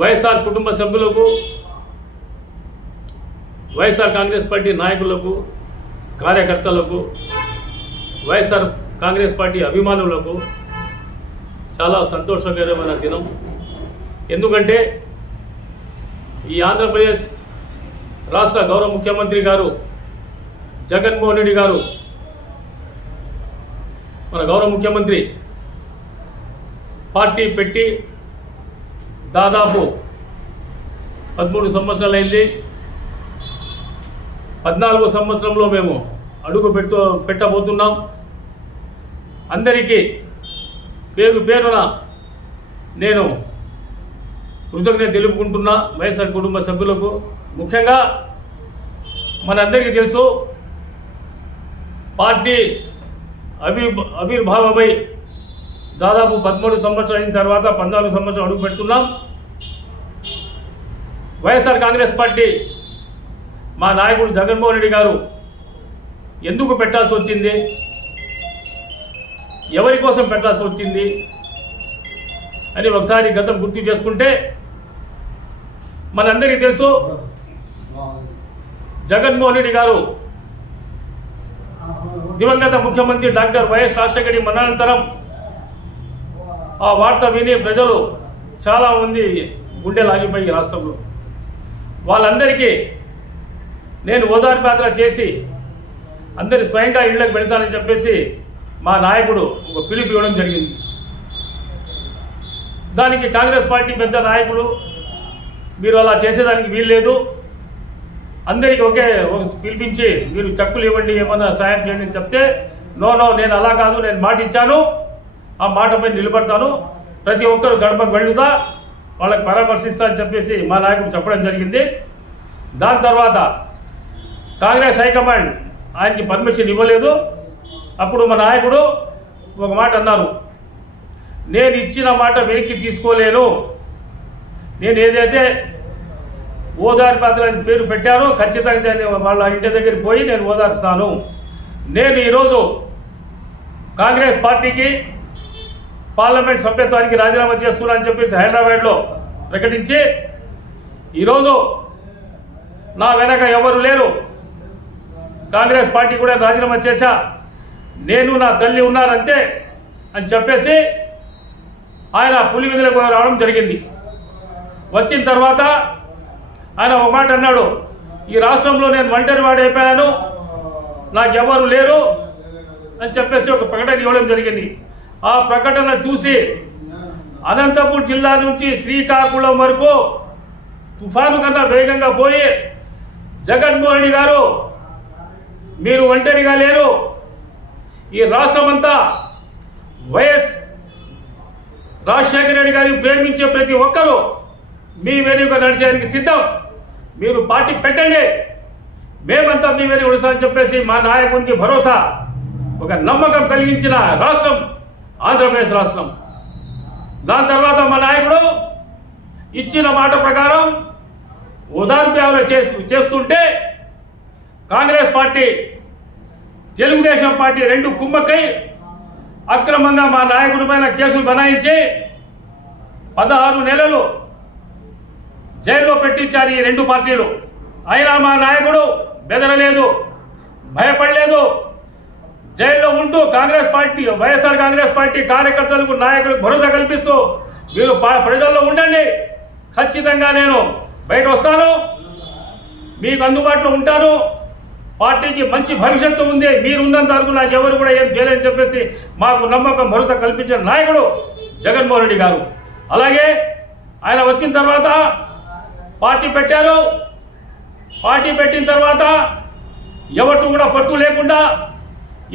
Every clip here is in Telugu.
వైఎస్ఆర్ కుటుంబ సభ్యులకు వైఎస్ఆర్ కాంగ్రెస్ పార్టీ నాయకులకు కార్యకర్తలకు వైఎస్ఆర్ కాంగ్రెస్ పార్టీ అభిమానులకు చాలా సంతోషకరమైన దినం. ఎందుకంటే ఈ ఆంధ్రప్రదేశ్ రాష్ట్ర గౌరవ ముఖ్యమంత్రి గారు జగన్మోహన్ రెడ్డి గారు మన గౌరవ ముఖ్యమంత్రి పార్టీ పెట్టి దాదాపు పదమూడు సంవత్సరాలు అయింది పద్నాలుగు సంవత్సరంలో మేము అడుగు పెట్టు పెట్టబోతున్నాం. అందరికీ పేరు పేరున నేను కృతజ్ఞత తెలుపుకుంటున్నా వైఎస్ఆర్ కుటుంబ సభ్యులకు. ముఖ్యంగా మనందరికీ తెలుసు పార్టీ అభి ఆవిర్భావమై దాదాపు పదమూడు సంవత్సరాలు అయిన తర్వాత పద్నాలుగు సంవత్సరాలు అడుగు పెడుతున్నాం. వైఎస్ఆర్ కాంగ్రెస్ పార్టీ మా నాయకుడు జగన్మోహన్ రెడ్డి గారు ఎందుకు పెట్టాల్సి వచ్చింది? ఎవరి కోసం పెట్టాల్సి వచ్చింది? అని ఒకసారి గతం గుర్తు చేసుకుంటే మనందరికీ తెలుసు జగన్మోహన్ రెడ్డి గారు దివంగత ముఖ్యమంత్రి డాక్టర్ వైఎస్ రాజశేఖరి మరణానంతరం ఆ వార్త విని ప్రజలు చాలామంది గుండె లాగిపోయి రాష్ట్రంలో. వాళ్ళందరికీ నేను ఓదార్పు యాత్ర చేసి అందరి స్వయంగా ఇళ్ళకి వెళ్తానని చెప్పేసి మా నాయకుడు ఒక పిలుపు ఇవ్వడం జరిగింది. దానికి కాంగ్రెస్ పార్టీ పెద్ద నాయకులు మీరు అలా చేసేదానికి వీల్లేదు. అందరికీ ఒకే పిలిపించి మీరు చెక్కులు ఇవ్వండి ఏమన్నా సాయం చేయండి అని చెప్తే నో నో నేను అలా కాదు నేను మాట ఇచ్చాను ఆ మాటపై నిలబడతాను. ప్రతి ఒక్కరు గడపకు వెళ్ళుతా వాళ్ళకి పరామర్శిస్తా అని చెప్పేసి మా నాయకుడు చెప్పడం జరిగింది. దాని తర్వాత కాంగ్రెస్ హైకమాండ్ ఆయనకి పర్మిషన్ ఇవ్వలేదు. అప్పుడు మా నాయకుడు ఒక మాట అన్నారు. నేను ఇచ్చిన మాట వెనక్కి తీసుకోలేను. నేను ఏదైతే ఓదారి పాత్ర అని పేరు పెట్టానో ఖచ్చితంగా వాళ్ళ ఇంటి దగ్గరికి పోయి నేను ఓదార్స్తాను. నేను ఈరోజు కాంగ్రెస్ పార్టీకి పార్లమెంట్ సభ్యత్వానికి రాజీనామా చేస్తున్నా అని చెప్పేసి హైదరాబాద్లో ప్రకటించి ఈరోజు నా వెనక ఎవరు లేరు. కాంగ్రెస్ పార్టీ కూడా రాజీనామా చేశా. నేను నా తల్లి ఉన్నారంతే అని చెప్పేసి ఆయన పులి విధులకు రావడం జరిగింది. వచ్చిన తర్వాత ఆయన ఒక మాట అన్నాడు ఈ రాష్ట్రంలో నేను ఒంటరి వాడైపోయాను నాకెవరు లేరు అని చెప్పేసి ఒక ప్రకటన ఇవ్వడం జరిగింది. ఆ ప్రకటన చూసి అనంతపూర్ జిల్లా నుంచి శ్రీకాకుళం వరకు తుఫాను కన్నా వేగంగా పోయి జగన్మోహన్ గారు మీరు ఒంటరిగా లేరు. ఈ రాష్ట్రమంతా వైఎస్ రాజశేఖర రెడ్డి గారిని ప్రేమించే ప్రతి ఒక్కరూ మీ వెనుక నడిచేందుకు సిద్ధం. మీరు పార్టీ పెట్టండి. మేమంతా మీ వెనుక అని చెప్పేసి మా నాయకునికి భరోసా ఒక నమ్మకం కలిగించిన రాష్ట్రం ఆంధ్రప్రదేశ్ రాష్ట్రం. దాని తర్వాత మా నాయకుడు ఇచ్చిన మాట ప్రకారం ఉదార్భ్యాలు చేస్తూ చేస్తుంటే కాంగ్రెస్ పార్టీ తెలుగుదేశం పార్టీ రెండు కుమ్మక్కై అక్రమంగా మా నాయకుడి పైన కేసులు బనాయించి పదహారు నెలలు జైల్లో పెట్టించారు ఈ రెండు పార్టీలు. అయినా మా నాయకుడు బెదరలేదు భయపడలేదు జైల్లో ఉంటూ Congress party YSR Congress party కార్యకర్తలకు నాయకులకు భరోసా కల్పిస్తూ మీరు పా- ప్రజల్లో ఉండండి. ఖచ్చితంగా నేను బయట వస్తాను. మీకు అందుబాటులో ఉంటాను. పార్టీకి మంచి భవిష్యత్తు ఉంది. మీరు ఉన్నంత వరకు నాకు ఎవరు కూడా ఏం చేయలేని చెప్పేసి మాకు నమ్మకం భరోసా కల్పించిన నాయకుడు జగన్మోహన్ రెడ్డి గారు. అలాగే ఆయన వచ్చిన తర్వాత పార్టీ పెట్టారు. పార్టీ పెట్టిన తర్వాత ఎవరు కూడా పట్టు లేకుండా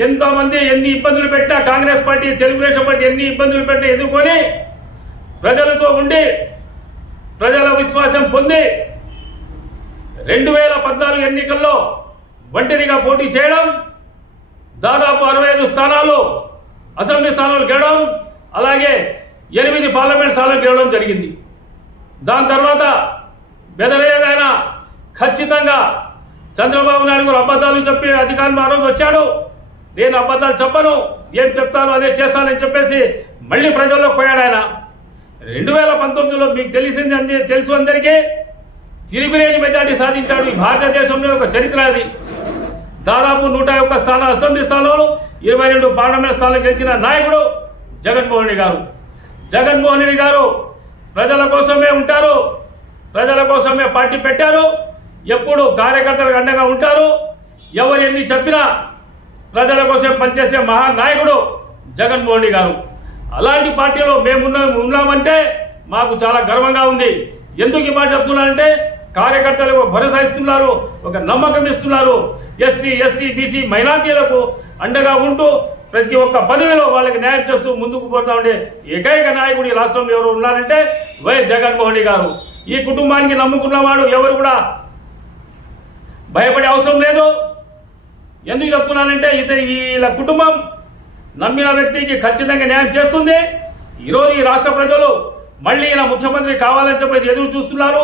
ఎంతోమంది ఎన్ని ఇబ్బందులు పెట్టా కాంగ్రెస్ పార్టీ తెలుగుదేశం పార్టీ ఎన్ని ఇబ్బందులు పెట్టా ఎదుర్కొని ప్రజలతో ఉండి ప్రజల విశ్వాసం పొంది రెండు వేల పద్నాలుగు ఎన్నికల్లో ఒంటరిగా పోటీ చేయడం దాదాపు అరవై ఐదు స్థానాలు అసెంబ్లీ స్థానాలు గెలవడం అలాగే ఎనిమిది పార్లమెంట్ స్థానాలు గెలవడం జరిగింది. దాని తర్వాత బెదలయ్యేదైనా ఖచ్చితంగా చంద్రబాబు నాయుడు గారు అబద్ధాలు చెప్పి అధికారులు ఆ రోజు వచ్చాడు. నేను అబద్ధాలు చెప్పను. ఏం చెప్తాను అదే చేస్తానని చెప్పేసి మళ్ళీ ప్రజల్లో పోయాడు ఆయన. రెండు వేల పంతొమ్మిదిలో మీకు తెలిసింది అంది తెలుసు అందరికీ. తిరుగులేని మెజార్టీ సాధించాడు ఈ భారతదేశంలో ఒక చరిత్ర అది. దాదాపు నూట ఒక్క స్థానం అసెంబ్లీ స్థానాలు ఇరవై రెండు పార్లమెంట్ స్థానాలు గెలిచిన నాయకుడు జగన్మోహన్ రెడ్డి గారు. జగన్మోహన్ రెడ్డి గారు ప్రజల కోసమే ఉంటారు ప్రజల కోసమే పార్టీ పెట్టారు ఎప్పుడు కార్యకర్తలకు అండగా ఉంటారు ఎవరు ఎన్ని చెప్పినా ప్రజల కోసం పనిచేసే మహానాయకుడు జగన్మోహన్ రెడ్డి గారు. అలాంటి పార్టీలో మేము ఉన్నామంటే మాకు చాలా గర్వంగా ఉంది. ఎందుకు ఈ మాట చెప్తున్నానంటే కార్యకర్తలకు భరోసా ఇస్తున్నారు ఒక నమ్మకం ఇస్తున్నారు. ఎస్సీ ఎస్టీ బీసీ మైనార్టీలకు అండగా ఉంటూ ప్రతి ఒక్క పదవిలో వాళ్ళకి న్యాయం చేస్తూ ముందుకు పోతా ఉండే ఏకైక నాయకుడు ఈ రాష్ట్రంలో ఎవరు ఉన్నారంటే వైఎస్ జగన్మోహన్ రెడ్డి గారు. ఈ కుటుంబానికి నమ్ముకున్నవాడు ఎవరు కూడా భయపడే అవసరం లేదు. ఎందుకు చెప్తున్నానంటే ఇతని వీళ్ళ కుటుంబం నమ్మిన వ్యక్తికి ఖచ్చితంగా న్యాయం చేస్తుంది. ఈరోజు ఈ రాష్ట్ర ప్రజలు మళ్ళీ ఈయన ముఖ్యమంత్రి కావాలని చెప్పేసి ఎదురు చూస్తున్నారు.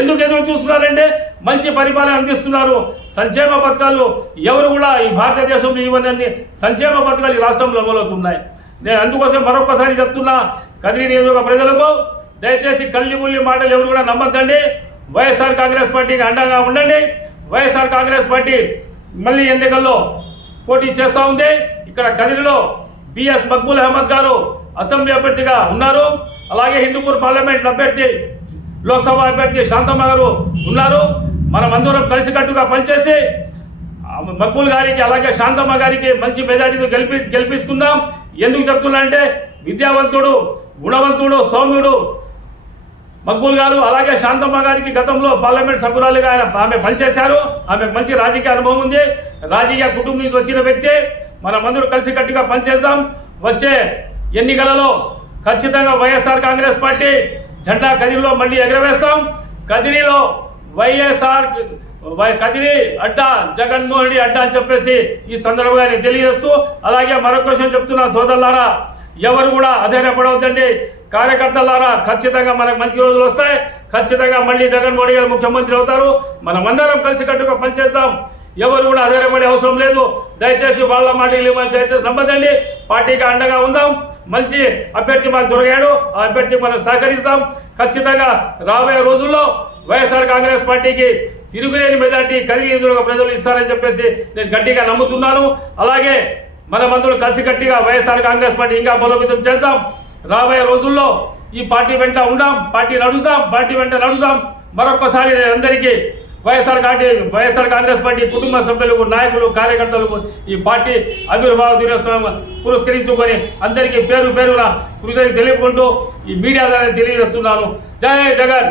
ఎందుకు ఎదురు చూస్తున్నారంటే మంచి పరిపాలన అందిస్తున్నారు. సంక్షేమ పథకాలు ఎవరు కూడా ఈ భారతదేశంలో ఇవన్నీ సంక్షేమ పథకాలు ఈ రాష్ట్రంలో అమలవుతున్నాయి నేను అందుకోసం మరొకసారి చెప్తున్నా కదిరి నియోజక ప్రజలకు దయచేసి కల్లి ముల్లి మాటలు ఎవరు కూడా నమ్మద్దండి. వైఎస్ఆర్ కాంగ్రెస్ పార్టీకి అండగా ఉండండి. వైఎస్ఆర్ కాంగ్రెస్ పార్టీ మళ్ళీ ఎన్నికల్లో పోటీ చేస్తూ ఉంది. ఇక్కడ కదిరిలో బిఎస్ మక్బూల్ అహ్మద్ గారు అసెంబ్లీ అభ్యర్థిగా ఉన్నారు. అలాగే హిందూపూర్ పార్లమెంట్ అభ్యర్థి లోక్సభ అభ్యర్థి శాంతమ్మ గారు ఉన్నారు. మనం అందరం కలిసికట్టుగా పనిచేసి మక్బూల్ గారికి అలాగే శాంతమ్మ గారికి మంచి మెజార్టీతో గెలిపి గెలిపించుకుందాం. ఎందుకు చెప్తున్నా అంటే విద్యావంతుడు గుణవంతుడు సౌమ్యుడు మక్బూల్ గారు అలాగే శాంతమ్మ గారికి గతంలో పార్లమెంట్ సభ్యురాలుగా ఆయన ఆమె పనిచేశారు. ఆమెకు మంచి రాజకీయ అనుభవం ఉంది. రాజకీయ కుటుంబం నుంచి వచ్చిన వ్యక్తి. మనమందరూ కలిసికట్టుగా పనిచేద్దాం. వచ్చే ఎన్నికలలో ఖచ్చితంగా వైఎస్ఆర్ కాంగ్రెస్ పార్టీ జెండా కదిరిలో మళ్ళీ ఎగరవేస్తాం. కదిరిలో వైఎస్ఆర్ కదిరి అడ్డా జగన్మోహన్ రెడ్డి అడ్డా అని చెప్పేసి ఈ సందర్భంగా నేను తెలియజేస్తూ అలాగే మరొక విషయం చెప్తున్నా సోదరులారా ఎవరు కూడా అధైర్యపడవద్దండి. కార్యకర్తలారా ఖచ్చితంగా మనకు మంచి రోజులు వస్తాయి. ఖచ్చితంగా మళ్ళీ జగన్మోహన్ గారు ముఖ్యమంత్రి అవుతారు. మనమందరం కలిసికట్టుగా పనిచేస్తాం. ఎవరు కూడా అధైర్యపడే అవసరం లేదు. దయచేసి వాళ్ళ మాట ఇవ్వమని దయచేసి నమ్మదండి పార్టీకి అండగా ఉందాం. మంచి అభ్యర్థి మాకు దొరికాడు. ఆ అభ్యర్థికి మనం సహకరిస్తాం. ఖచ్చితంగా రాబోయే రోజుల్లో వైఎస్ఆర్ కాంగ్రెస్ పార్టీకి తిరుగులేని మెజార్టీ కలిగి ప్రజలు ఇస్తారని చెప్పేసి నేను గట్టిగా నమ్ముతున్నాను. అలాగే మనమందరం కలిసికట్టిగా వైఎస్ఆర్ కాంగ్రెస్ పార్టీ ఇంకా బలోపేతం చేస్తాం. రాబోయే రోజుల్లో ఈ పార్టీ వెంట ఉండాం పార్టీ నడుస్తాం పార్టీ వెంట నడుస్తాం. మరొకసారి అందరికీ YSR party YSR Congress party కుటుంబ సభ్యులకు నాయకులు కార్యకర్తలకు ఈ పార్టీ ఆవిర్భావ దినోత్సవం పురస్కరించుకొని అందరికీ పేరు పేరున కృతజ్ఞత తెలియకుంటూ ఈ మీడియా ద్వారా తెలియజేస్తున్నాను. జై జగన్!